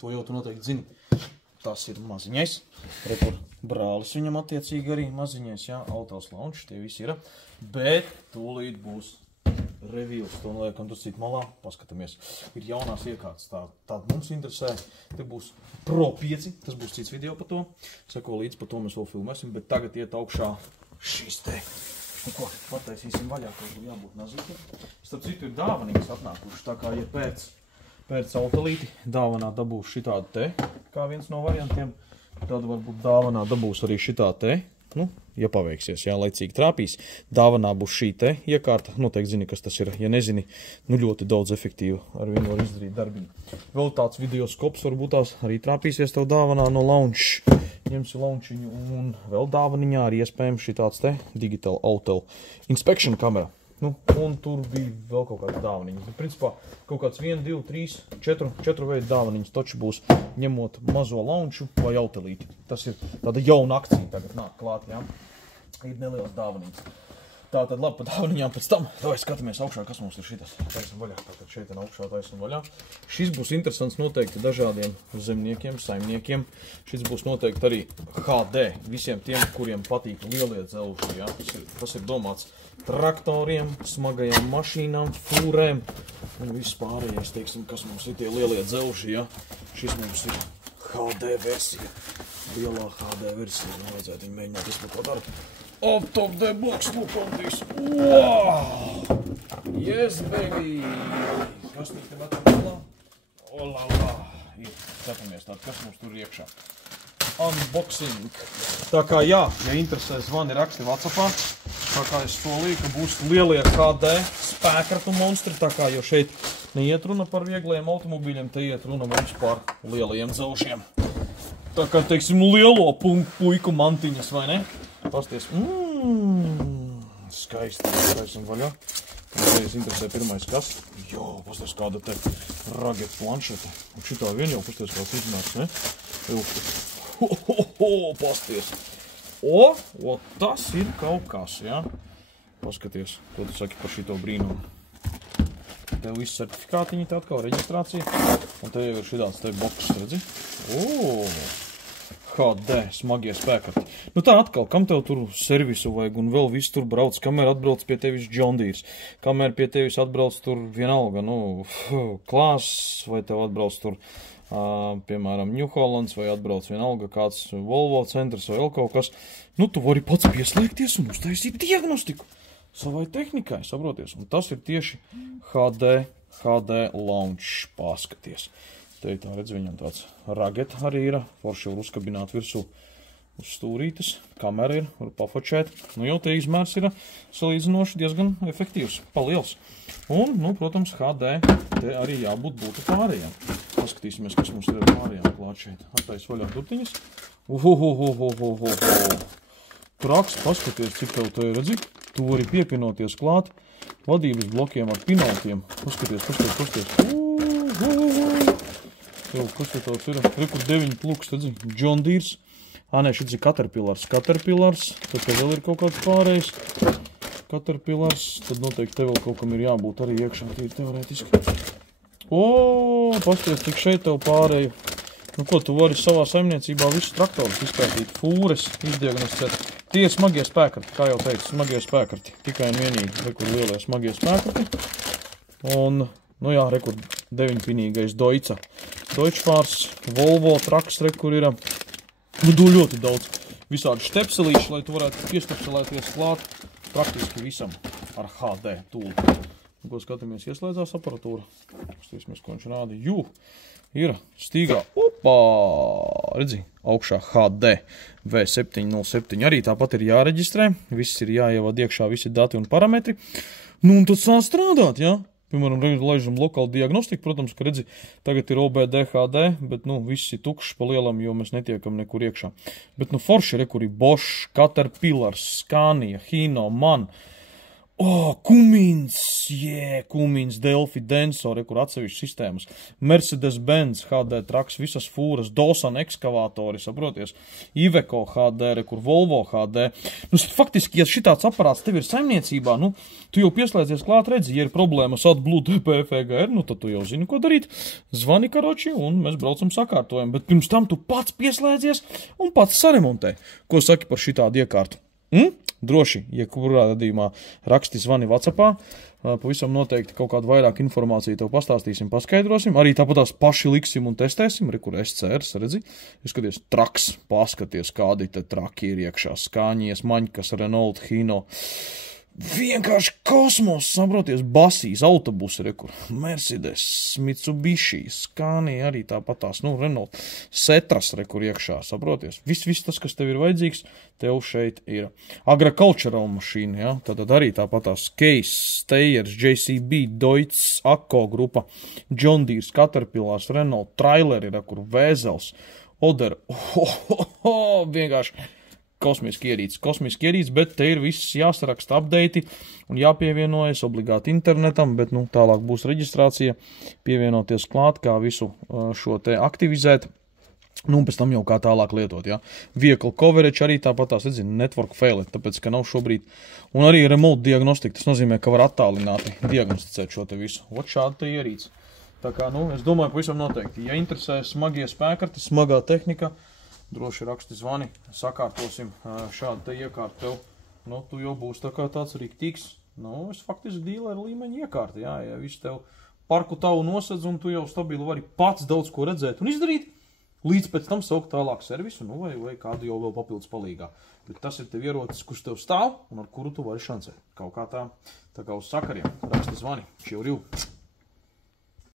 To jau tu noteikti zini. Tas ir maziņais. Rekur brālis viņam attiecīgi arī maziņais, jā. Autos launch, tie visi ir. Bet tūlīt būs reviews. To liekam tur cīt malā. Paskatāmies. Ir jaunās iekārtas. Tāda mums interesē. Te būs Pro 5. Tas būs cits video par to. Seko līdz, par to mēs vēl filmēsim. Bet tagad iet augšā šis te. Nu ko, pataisīsim vaļā, ka jābūt nazīti. Starp citu ir dāvanīgas atnākuši. Tā kā, ja pēc autalīti dāvanā dabūs šitādu te, kā viens no variantiem, tad varbūt dāvanā dabūs arī šitā te, nu, ja paveiksies, jā, laicīgi trāpīs. Dāvanā būs šī te iekārta, noteikti zini, kas tas ir. Ja nezini, nu ļoti daudz efektīvu ar viņu var izdarīt darbiņu. Vēl tāds videoskops varbūt tās arī trāpīsies tev dāvanā no launch. Ņemsi launchiņu un vēl dāvaniņā arī iespējams šitāds te Digital Auto Inspection kamera. Nu, un tur bija vēl kaut kāds dāvaniņas. Bet, principā, kaut kāds 1, 2, 3, 4 veidu dāvaniņas taču būs ņemot mazo launchu vai autelīti. Tas ir tāda jauna akcija tagad nāk klāt, jā. Ir nelielas dāvaniņas. Tātad labi, pa dāvaniņām pēc tam. Davai skatāmies augšā, kas mums ir šitas. Taisam vaļā, tātad šeit ir augšā, taisam vaļā. Šis būs interesants noteikti dažādiem zemniekiem, saimniekiem. Šis būs noteikti arī HD visiem tiem, kuriem patīk lielie dzelži, jā. Tas ir domāts traktoriem, smagajām mašīnām, fūrēm un viss pārējais, teiksim, kas mums ir tie lielie dzelži, jā. Šis mums ir HD versija. Lielā HD versija. Vajadzētu viņu mēģināt izplatāt ar up top the box, look on this. Wow! Yes, baby! Kas te metam malā? Olala! Skatāmies tātad, kas mums tur iekšā. Unboxing. Tā kā jā, ja interesē zvani raksti WhatsAppā. Tā kā es solīju, ka būs lielie HD spēkratu monstri. Tā kā jau šeit neiet runa par viegliem automobīļiem, te iet runa mums par lielajiem dzelžiem. Tā kā, teiksim, lielo puiku mantiņas, vai ne? Pasties, skaisti, taisam vaļā. Reiz interesē pirmais kas? Jo, pasties kāda te Rugged planšete. Un šitā vien jau, pasties kāds iznāks, ne? Pasties. O, tas ir kaut kas, jā? Paskaties, ko tu saki par šito brīnumu. Tev viss certifikātiņi, te atkal reģistrācija. Un te jau ir šitāds te boks, redzi? HD, smagie spēkati. Nu tā atkal, kam tev tur servisu vajag un vēl viss tur brauc, kamēr atbrauc pie tevis John Deere, kamēr pie tevis atbrauc tur vienalga, nu, Klāss, vai tev atbrauc tur, piemēram, New Hollands, vai atbrauc vienalga kāds Volvo centrs vai vēl kaut kas, nu tu vari pats pieslēgties un uztaisīt diagnostiku savai tehnikai, saproties, un tas ir tieši HD launch, paskaties. Te tā redz, viņam tāds Rugged arī ir, forši var uzkabināt virsū uz stūrītes, kamera ir, var pafočēt. Nu jau te izmērs ir salīdzinoši diezgan efektīvs, paliels. Un, nu, protams, HD te arī jābūt būtu pārējām. Paskatīsimies, kas mums ir ar pārējām klāt šeit. Attais vaļā durtiņas. Traks, paskaties, cik tev te ir, redzi. Tu vari piepinoties klāt vadības blokiem ar pinotiem. Paskaties. Jau, kas te tāds ir? Rekur 9 pluks, redzi, John Deere. Nē, šis ir Caterpillars, tad te vēl ir kaut kāds pārējais. Caterpillars, tad noteikti te vēl kaut kam ir jābūt arī iekšā, tīri teorētiski. Pasties, cik šeit tev pārēju. Nu ko, tu vari savā saimniecībā visus traktorus izpētīt, fūres, izdiagnosticēt. Tie ir smagie spēkrati, kā jau teicu, smagie spēkrati. Tikai un vienīgi, rekur lielie smagie spēkrati. Un, nu jā, rekur 9-pinīgais Deutschfārs, Volvo traks, rekur ir. Nu, ļoti daudz visādi štepselīši, lai tu varētu piestepselēties klāt praktiski visam ar HD tūli. Ko skatāmies, ieslēdzās aparatūra. Skatīsimies, ko viņš rāda. Ir stīgā. Redzi, augšā HD V707. Arī tāpat ir jāreģistrē. Viss ir jāievad iekšā, visi dati un parametri. Nu, un tad sāk strādāt, jā? Piemēram, laižam lokālu diagnostiku, protams, ka redzi, tagad ir OBD HD, bet, nu, viss ir tukšs pa lielam, jo mēs netiekam nekur iekšā. Bet, nu, forši, rekur ir Bosch, Caterpillars, Scania, Hino, MAN. Cummins, Cummins, Delphi, Denso, kur atsevišķi sistēmas, Mercedes-Benz, HD traks, visas fūras, Dawson ekskavātori, saproties, Iveco HD, kur Volvo HD. Nu, faktiski, ja šitāds aparāts tev ir saimniecībā, nu, tu jau pieslēdzies klāt, redzi, ja ir problēmas atblūt PFGR, nu, tad tu jau zini, ko darīt. Zvani karoči un mēs braucam sakārtojam, bet pirms tam tu pats pieslēdzies un pats saremontē. Ko saki par šitādu iekārtu? Droši, ja kurā gadījumā raksti zvani WhatsAppā, pavisam noteikti kaut kādu vairāk informāciju tev pastāstīsim, paskaidrosim, arī tāpatās paši liksim un testēsim, kur SCRs, redzi, skaties, traks, paskaties, kādi te traki ir iekšā, Scanias, Maņkas, Renault, Hino, vienkārši kosmos, saproties, basīs, autobusi, kur Mercedes, Mitsubishi, Scania, arī tāpatās, nu, Renault, Setras, kur iekšā, saproties, viss tas, kas tev ir vajadzīgs, tev šeit ir. Agricultural mašīna, ja, tad arī tāpatās Case, Steyers, JCB, Deutz, Akko grupa, John Deere, Caterpillars, Renault, Traileri, kur Vēzels, Oder, vienkārši kosmiski ierīts, bet te ir viss jāsaraksta update un jāpievienojas obligāti internetam, bet, nu, tālāk būs reģistrācija, pievienoties klāt, kā visu šo te aktivizēt, nu, un pēc tam jau kā tālāk lietot, ja. Vehicle coverage arī tāpatās, redzinu, network failed, tāpēc, ka nav šobrīd, un arī remote diagnostika, tas nozīmē, ka var attālināti diagnosticēt šo te visu. Ot šādi te ierīts. Tā kā, nu, es domāju, pavisam noteikti, ja interesē smagie spēkarti, smagā tehnika, droši raksti zvani, sakārtosim šādu te iekārtu tev. Nu, tu jau būs tā kā tāds riktīgs, nu, es faktiski dīleru līmeņa iekārti, jā, ja visu tev parku tavu nosedz un tu jau stabili vari pats daudz ko redzēt un izdarīt, līdz pēc tam saukt tālāk servisu, nu, vai kādu jau vēl papildus palīgā. Bet tas ir tev ierocis, kurš tev stāv un ar kuru tu vari šancēt. Kaut kā tā kā uz sakariem, raksti zvani, čiu riu.